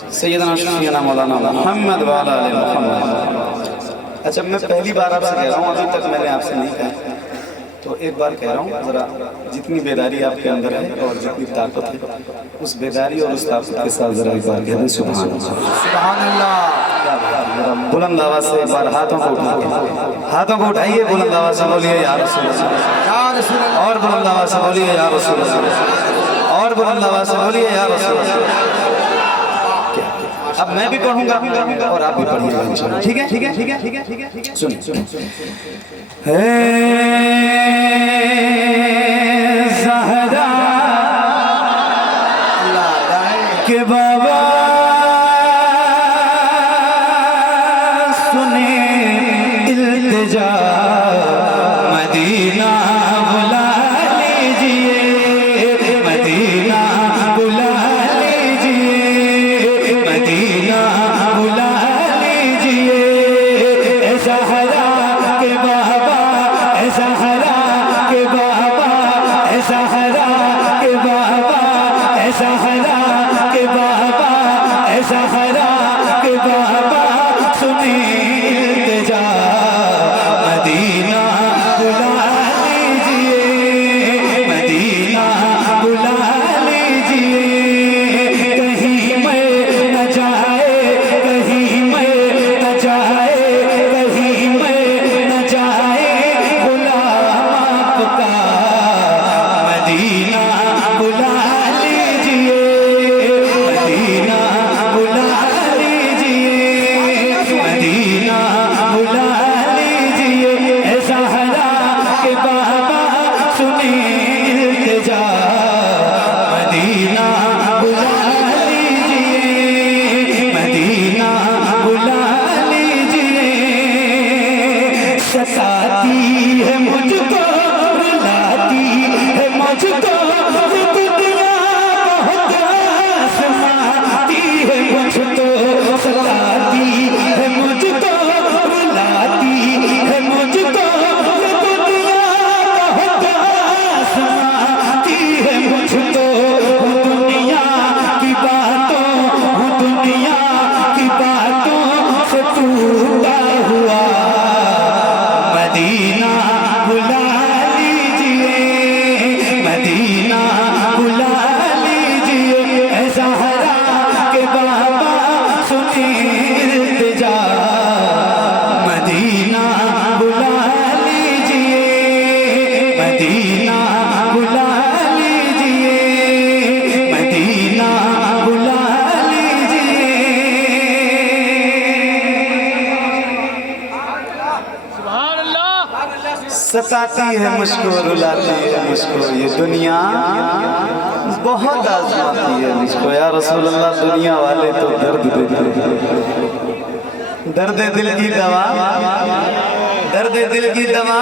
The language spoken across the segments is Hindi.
सैयदना शफीना मौलाना मोहम्मद वाला आले मोहम्मद। अच्छा, मैं पहली बार आपसे कह रहा हूँ, अभी तक मैंने आपसे नहीं कहा, तो एक बार कह रहा हूँ, ज़रा जितनी बेदारी आपके अंदर है और जितनी ताकत है, उस बेदारी और उस ताकत के साथ ज़रा एक बार कह दें सुभान अल्लाह। बुलंद आवाज़ से एक बार हाथों को उठाइए, बुलंद आवाज़ से बोलिए या रसूल अल्लाह, और बुलंद आवाज़ से बोलिए या रसूल अल्लाह, और बुलंद आवाज़ से बोलिए या रसूल अल्लाह। अब मैं भी पढ़ूंगा और आप भी पढ़िएगा इंशाअल्लाह, ठीक है? ठीक है, ठीक है, ठीक है, ठीक है, ठीक है। सुनिए ज़हरा के बाबा सुने इल्तिजा, मदीना बुला लीजिए, मदीना बुला लीजिए, मदीना बुला लीजिए। ज़हरा के बाबा, ज़हरा के बाबा, ज़हरा के बाबा, ज़हरा के बाबा, ज़हरा के बाबा सुने इल्तिजा, मदीना बुला लीजिए, मदीना बुला लीजिए। कहीं मैं न जाए, कहीं मैं न जाए, कहीं मैं न जाए गुलाम आपका, मदीना बुला लीजिए, मदीना बुला लीजिए, मदीना बुला लीजिए। ज़हरा के बाबा सुने इल्तिजा, मदीना बुला लीजिए, मदीना बुला लीजिए। सताती है मुझको, रुलाती है मुझको, दुनिया बहुत आज़माती है मुझको, सताती है मुझको, रुलाती है मुझको, दुनिया बहुत आज़माती है मुझको। दुनिया की बातों, दुनिया की बातों से टूटा हुआ, मदीना बुला लीजिए, मदीना बुला लीजिए। ज़हरा के बाबा सुने इल्तिजा, मदीना बुला लीजिए, मदीना बुला लीजिए, मदीना बुला लीजिए। सताती है मुझको, रुलाती है मुझको ये दुनिया, बहुत आज़माती है मुझको। या रसूल अल्लाह, दुनिया वाले तो दर्द देते, दर्द दिल की दवा, दर्द दिल की दवा,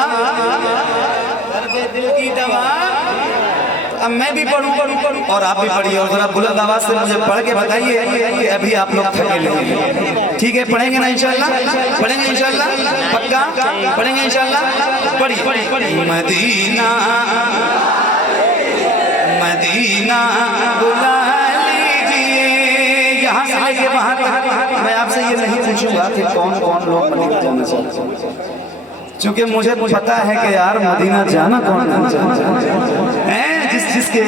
दर्द दिल की दवा। अब मैं भी पढ़ूं और आप भी पढ़िए, और जरा बुलंद आवाज से मुझे पढ़ के बताइए कि अभी आप लोग थके नहीं। ठीक है, पढ़ेंगे ना इंशाअल्लाह? पढ़ेंगे इंशाअल्लाह? पक्का पढ़ेंगे इंशाअल्लाह? पढ़िए। मदीना मदीना बुला लीजिए। यहाँ से लेके वहाँ तक मैं आपसे ये नहीं पूछूंगा कि कौन कौन लोग मदीना जाना चाहते हैं, क्योंकि मुझे पता है कि यार मदीना जाना कौन नहीं चाहता है। जिसके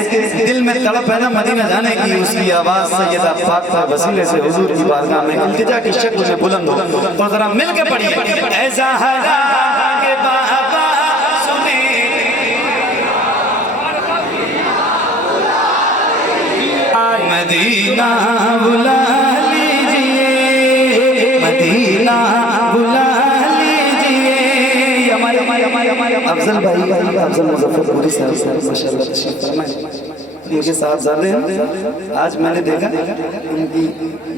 दिल में तड़प है ना मदीना जाने की, उसकी आवाज़ सैयदा पाक का वसीले से हुजूर की बारगाह में इल्तिजा की शक्ल में बुलंद हो। तो जरा मिल के पढ़िए, ऐ ज़हरा के बाबा सुने, मदीना बुला लीजिए, मदीना बुला लीजिए। हमारे अफजल भाई, अफजल मुजफ्फरपुरी साहब माशाल्लाह उनके साहबजादे हैं। आज मैंने देखा उनकी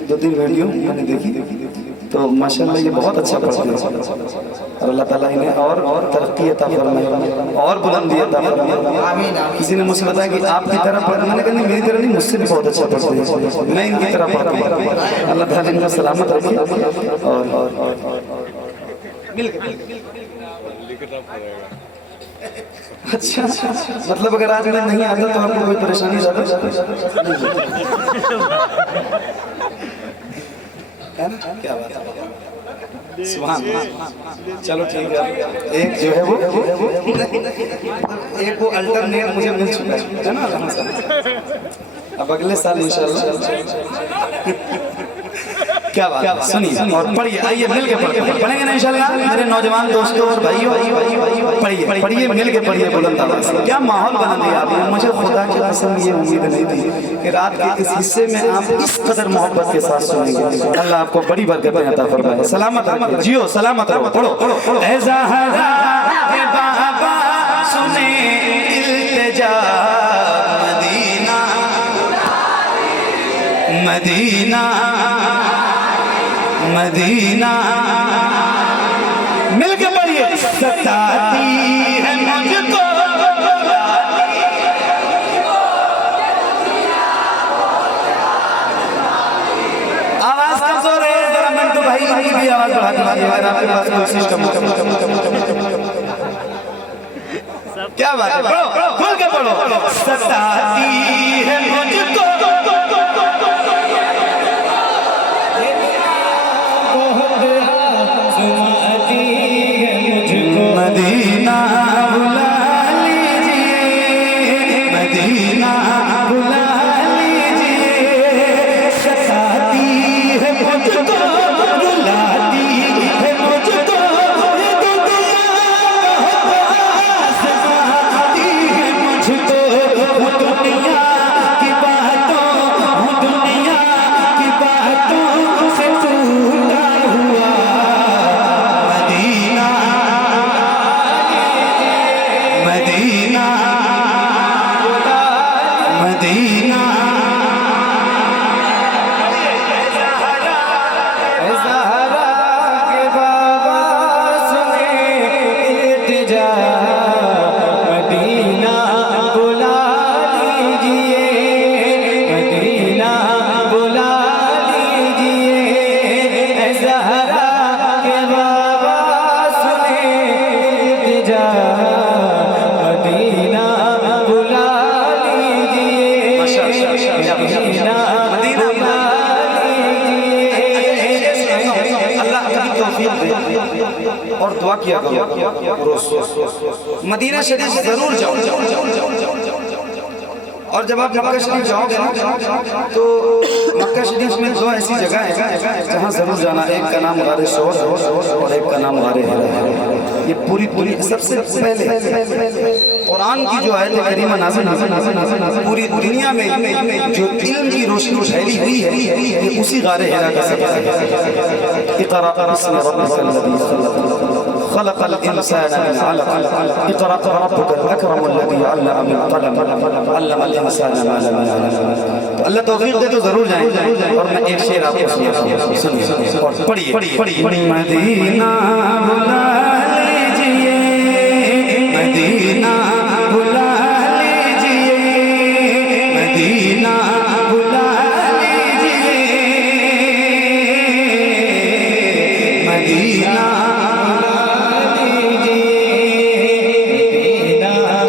2-3 वीडियो मैंने देखी, तो माशाल्लाह ये बहुत अच्छा पढ़ते हैं और अल्लाह ताला इन्हें और तरक्की अता फरमाए और बुलंदी अता फरमाए। किसी ने मुझसे बताया कि आपकी तरह पढ़, मैंने कहा नहीं, मेरी तरह नहीं, मुझसे भी बहुत अच्छा पढ़ते हैं, मैं इनकी तरह पढ़ता हूँ। अल्लाह ताला इनको सलामत रखे और अच्छा, मतलब अगर आज मैं नहीं आता तो आपको कोई परेशानी ज़्यादा है ना? क्या बात है, सुभान अल्लाह। चलो ठीक है, एक जो है वो एक वो अल्टरनेट मुझे मिल चुका है ना। अब अगले साल इंशाल्लाह क्या बात है, सुनिए और पढ़िए, आइए मिल के पढ़ेंगे ना इंशाल्लाह। मेरे नौजवान दोस्तों और भाइयों, पढ़िए पढ़िए, मिल के पढ़िए बुलंद आवाज़ से। क्या माहौल बना दिया आपने, मुझे खुदा की कसम ये उम्मीद नहीं थी कि रात के इस हिस्से में आप इस कदर मोहब्बत के साथ सुनेंगे। अल्लाह आपको बड़ी बरकतें अता फरमाए, सलामत रहो, जियो सलामत रहो। पढ़ो, ऐ ज़हरा के बाबा सुने इल्तिजा, मदीना मदीना मदीना, मिलके पढ़िए। सताती है मुझको आवाज कमजोर है, जरा मंटू भाई की भी आवाज बढ़ा दीजिए अगर आपके पास कोई सिस्टम हो। क्या बात है, पढ़ो खुल के पढ़ो। सताती है मुझको मदीना बुला लीजिए, मदीना बुला लीजिए। सताती है मुझको, रुलाती है मुझको, ये दुनिया सताती है मुझको। दुनिया की बातों, दुनिया की बातों से टूटा हुआ मदीना मदीना मदीना। ज़हरा के बाबा सुने इल्तिजा, मदीना बुला लीजिए, मदीना बुला लीजिए। ज़हरा के बाबा सुने इल्तिजा, मदीना बुला लीजिए, मदीना बुला लीजिए। अल्लाह की तौफीक दे और दुआ किया करो रोज। मदीना शरीफ जरूर जाओ, और जब आप मक्का शरीफ जाओगे ना तो मक्का शरीफ में दो ऐसी जगह है जहाँ जरूर जाना। एक का नाम गारे शोर और एक का नाम गारे हिरा है। ये पूरी सबसे पहले कुरान की जो आयत करीमा नाज़िल पूरी दुनिया में जो इल्म की रोशनी फैली हुई है ये उसी गारे हिरा का सबब है। इक़रा बिस्मि रब्बिकल लज़ी खलक़ल इंसान मिन अलक़, इक़रा रब्बुकल अकरम लज़ी अल्लम बिल क़लम, अल्लमल इंसान मा लम यअलम। तो अल्लाह तौफीक दे तो जरूर जाएं। और मैं एक शेर आपको सुनाऊंगा, और पढ़िए। मदीना बुला लीजिए, मदीना बुला लीजिए, मदीना बुला लीजिए, मदीना बुला लीजिए,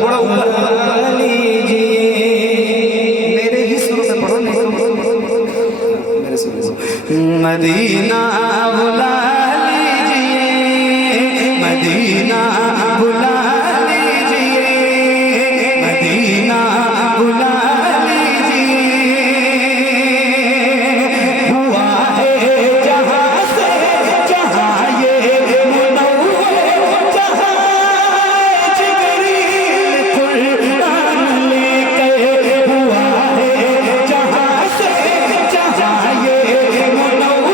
थोड़ा ऊपर बुला लीजिए। मेरे ही सुर से पढ़ो, मेरे सुर से। मदीना बुला लीजिए, मदीना बुला लीजिए, मदीना बुला लीजिए। हुआ है जहाँ से जहाँ ये मुनव्वर, जहाँ जिगरी कुर्बान लेके। हुआ है जहाँ से जहाँ ये मुनव्वर,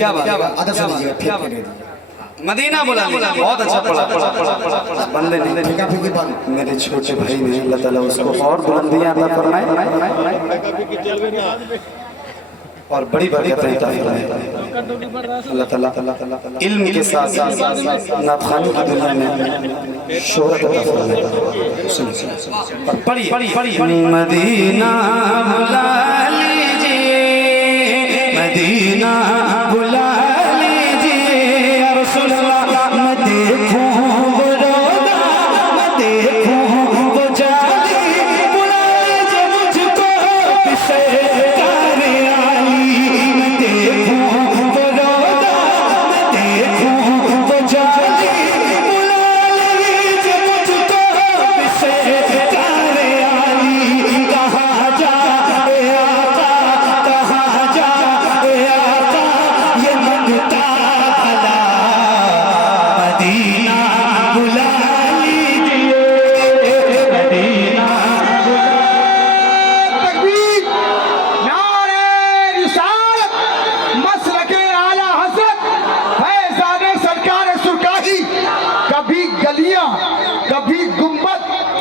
क्या बात है, अदब से लीजिएगा, फेंक के नहीं दीजिएगा। मदीना बुला लिया, बहुत अच्छा पढ़ा बंदे ने। फेंका फेंकी बंद। मेरे छोटे भाई ने अल्लाह ताला उसको और बुलंदियां अता फरमाए और बड़ी बरकतें अता फरमाए। अल्लाह ताला इल्म के साथ नातखानी की दुनिया में शोहरत अता फरमाए। सुनिए पढ़िए, मदीना बुला लीजिए, मदीना बुला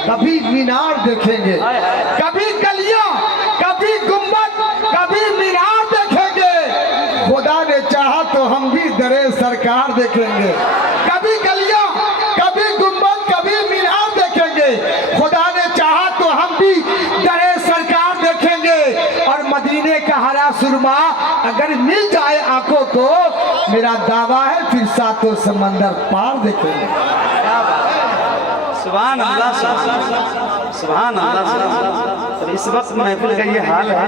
कभी मीनार देखेंगे, कभी गलियां, कभी गुम्बद, कभी मीनार देखेंगे। खुदा ने चाहा तो हम भी दरे सरकार देखेंगे। कभी गलियां, कभी गुम्बद, कभी मीनार देखेंगे। खुदा ने चाहा तो हम भी दरे सरकार देखेंगे। और मदीने का हरा सुरमा अगर मिल जाए आंखों को, मेरा दावा है फिर सातों समंदर पार देखेंगे। सुभान अल्लाह, सुभान अल्लाह। तो इस वक्त महफिल का ये हाल है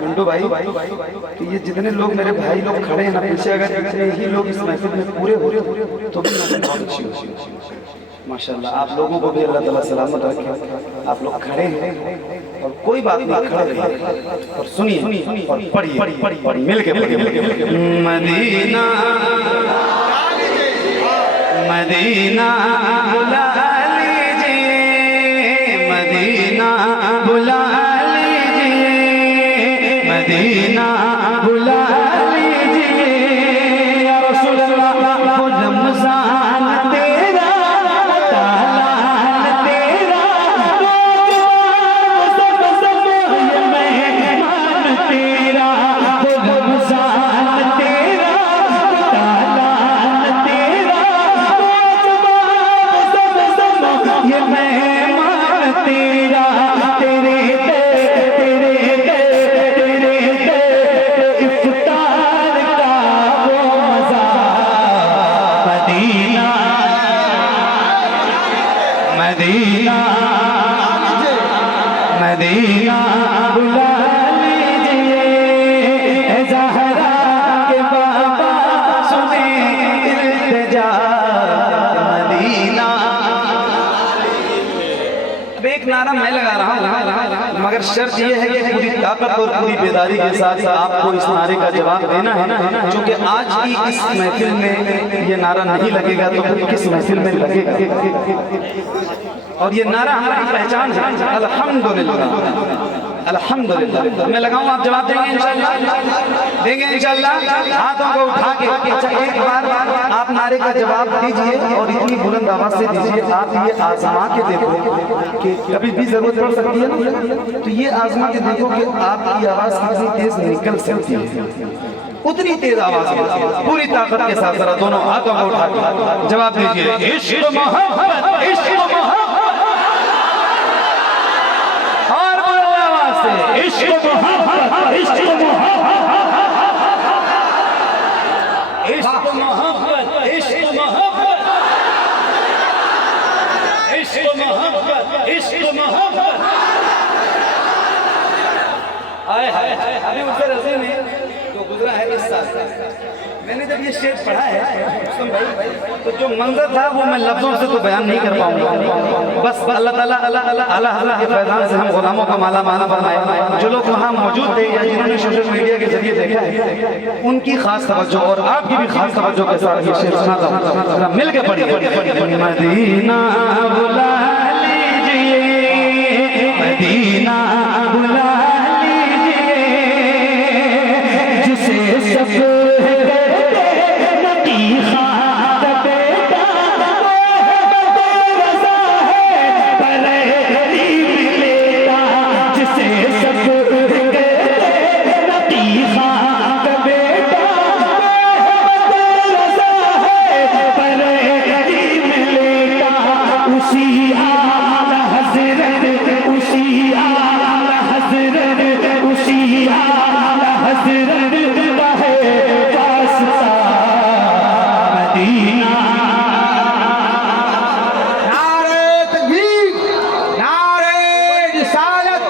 मंडू भाई, तो ये जितने लोग मेरे भाई लोग खड़े हैं ना पीछे, अगर जितने ही लोग इस महफिल में पूरे हो रहे तो भी महफिल बहुत अच्छी होगी माशाल्लाह। आप लोगों को भी अल्लाह ताला सलामत रखे। आप लोग खड़े हैं और कोई बात नहीं, खड़े रहिए और सुनिए और पढ़िए मिल के मदीना मदीना बुला लीजिए, मदीना बुला लीजिए, मदीना बुला लीजिए। या रसूल अल्लाह वो रमज़ान तेरा, तालान तेरा, ये मेहमान तेरा, वो रमज़ान तेरा, तालान तेरा, ये मेहमान तेरा, तेरे इफ्तार का वो मजा। मदीना मदीना मदीना बुला लीजिए, ज़हरा के बाबा सुने इल्तिजा, मदीना। अब एक नारा मैं लगा रहा हूँ, मगर शर्त यह है कि पूरी ताकत और पूरी बेदारी के साथ आपको इस नारे का जवाब देना है ना, क्योंकि आज की इस महफिल में ये नारा नहीं लगेगा तो फिर किस महफिल में लगेगा। और ये नारा हमारी पहचान है, अल्हम्दुलिल्लाह अल्हम्दुलिल्लाह। मैं लगाऊं, आप जवाब देंगे इंशाअल्लाह, देंगे इंशाअल्लाह। हाथों को उठा के अच्छा एक बार आप नारे का जवाब दीजिए और इतनी बुलंद आवाज से दीजिए। आप ये आजमा के देखो कि कभी भी जरूरत पड़ सकती है ना, तो ये आजमा के देखो कि आपकी आवाज कितनी तेज निकल सकती है। उतनी तेज आवाज में पूरी ताकत के साथ जरा दोनों हाथों को उठा के जवाब दीजिए। इश्क मोहब्बत, इश्क मोहब्बत, और बुलंद आवाज से इश्क मोहब्बत, इश्क मोहब्बत, इश्क मोहब्बत, इश्क मोहब्बत, इश्क मोहब्बत, इश्क मोहब्बत। हाय हाय हाय, अभी उससे रज़ी नहीं जो गुजरा है इस साल। मैंने जब ये शेर पढ़ा है उसमें भाई, तो जो मंजर था वो मैं लफ्जों से तो बयान नहीं कर पाऊंगा। बस अल्लाह ताला अल्लाह के फैज़ान से हम गुलामों का माला माला बनाए। जो लोग वहाँ मौजूद थे या जिन्होंने सोशल मीडिया के जरिए देखा है, उनकी खास तवज्जो और आपकी भी खास तवज्जो के साथ ये शेर सुनाता हूँ, मिल के पढ़िए। मदीना बुला लीजिए, मदीना बुला लीजिए, जिसे सब उसी आला हज़रत का है वास्ता मदीना। नारे तकबीर, नारे रिसालत।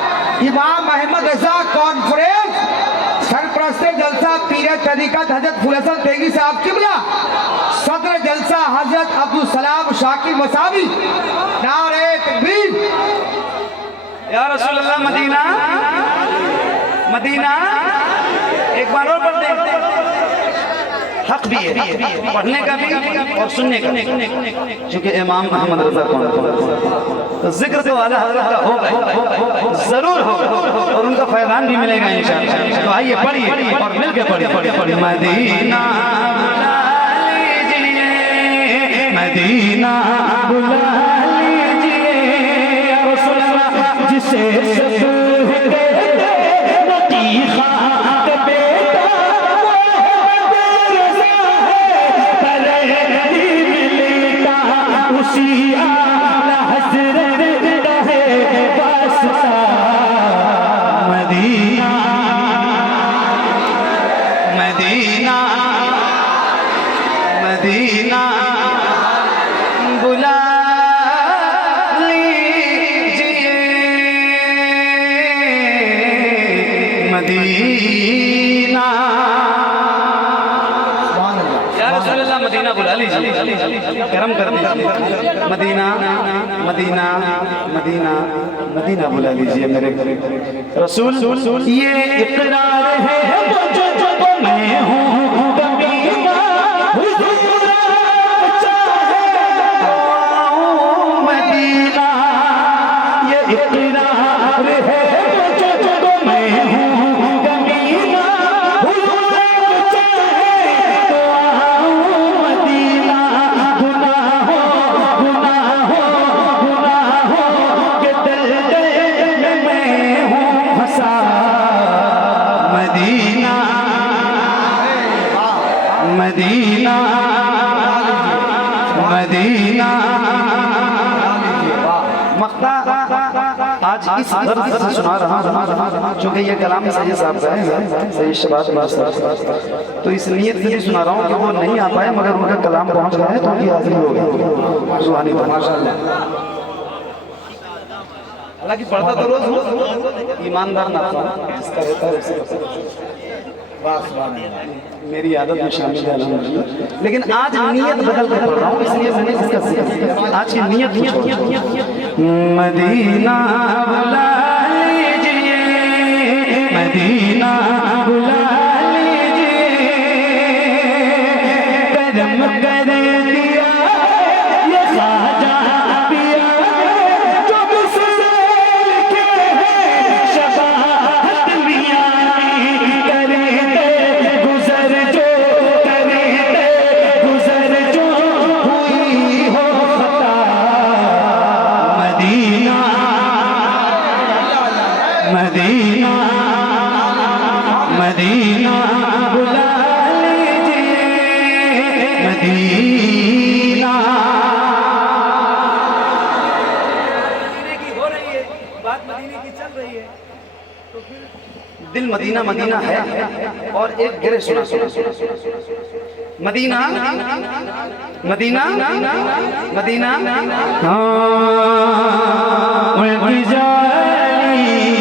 इमाम अहमद रजा कॉन्फ्रेंस, सरपरस्त जलसा पीर तरीक़त हजरत फूल हसन तेगी साहब किबला, सदर जलसा हजरत अब्दुल सलाम शाकिर मसावी। नारे तकबीर। या रसूल अल्लाह मदीना मदीना। एक बार और पढ़ दे, हक भी है पढ़ने का भी और सुनने का, क्योंकि इमाम अहमद रजा कौन तो जिक्र तो वाला हजरत का होगा, जरूर होगा और उनका फैजान भी मिलेगा इंशाअल्लाह। तो आइए पढ़िए और मिलकर पढ़िए। मदीना मदीना बुला लीजिए या रसूल अल्लाह, जिसे सब कहते नकी खाक बेटा मोहम्मद रज़ा है, बरेली में लेटा उसी आला हज़रत का है वास्ता मदीना। मदीना मदीना बुला लीजिए मदीना। या रसूल अल्लाह मदीना बुला लीजिए, करम कर दीजिए। मदीना मदीना मदीना मदीना बुला लीजिए मेरे रसूल। ये इकरार है मुझको मैं हूँ कमीना, हुजूर चाहे आऊं मदीना। ये इकरार है मुझको मैं हूँ कमीना, हुजूर चाहे तो आऊं मदीना। गुनाहों के दलदल में मैं हूँ फंसा मदीना। Medina Medina. मक्ता आज इस दर्द से सुना रहा हूँ, क्योंकि ये कलाम सही साहब का है, सही शबात मास्टर, तो इस नीयत से भी सुना रहा हूँ कि वो नहीं आ पाए मगर उनका कलाम पहुँच गया है तो उनकी हाजिरी हो गई। सुहानी माशाअल्लाह। हालांकि पढ़ता तो रोज हूँ, ईमानदार ना था जिसका रहता है उसे मेरी आदत में शामिल है अल्हम्दुलिल्लाह। लेकिन आज नीयत बदल कर पढ़ रहा हूँ, इसलिए मैंने इसका आज की नीयत मदीना बुला लीजिए मदीना बुला लीजिए। करम कर दिया ये ख्वाजा पिया जो मुझसे लिखे हैं शबाहत मियां करे दे गुजर जो करे दे गुजर जो हुई हो खता मदीना। मदीना मदीना बुला लीजिए मदीना। हो रही है बात, मदीने की चल रही है तो फिर दिल मदीना मदीना है। और एक गिरे सुना मदीना मदीना मदीना। हाँ उनकी जान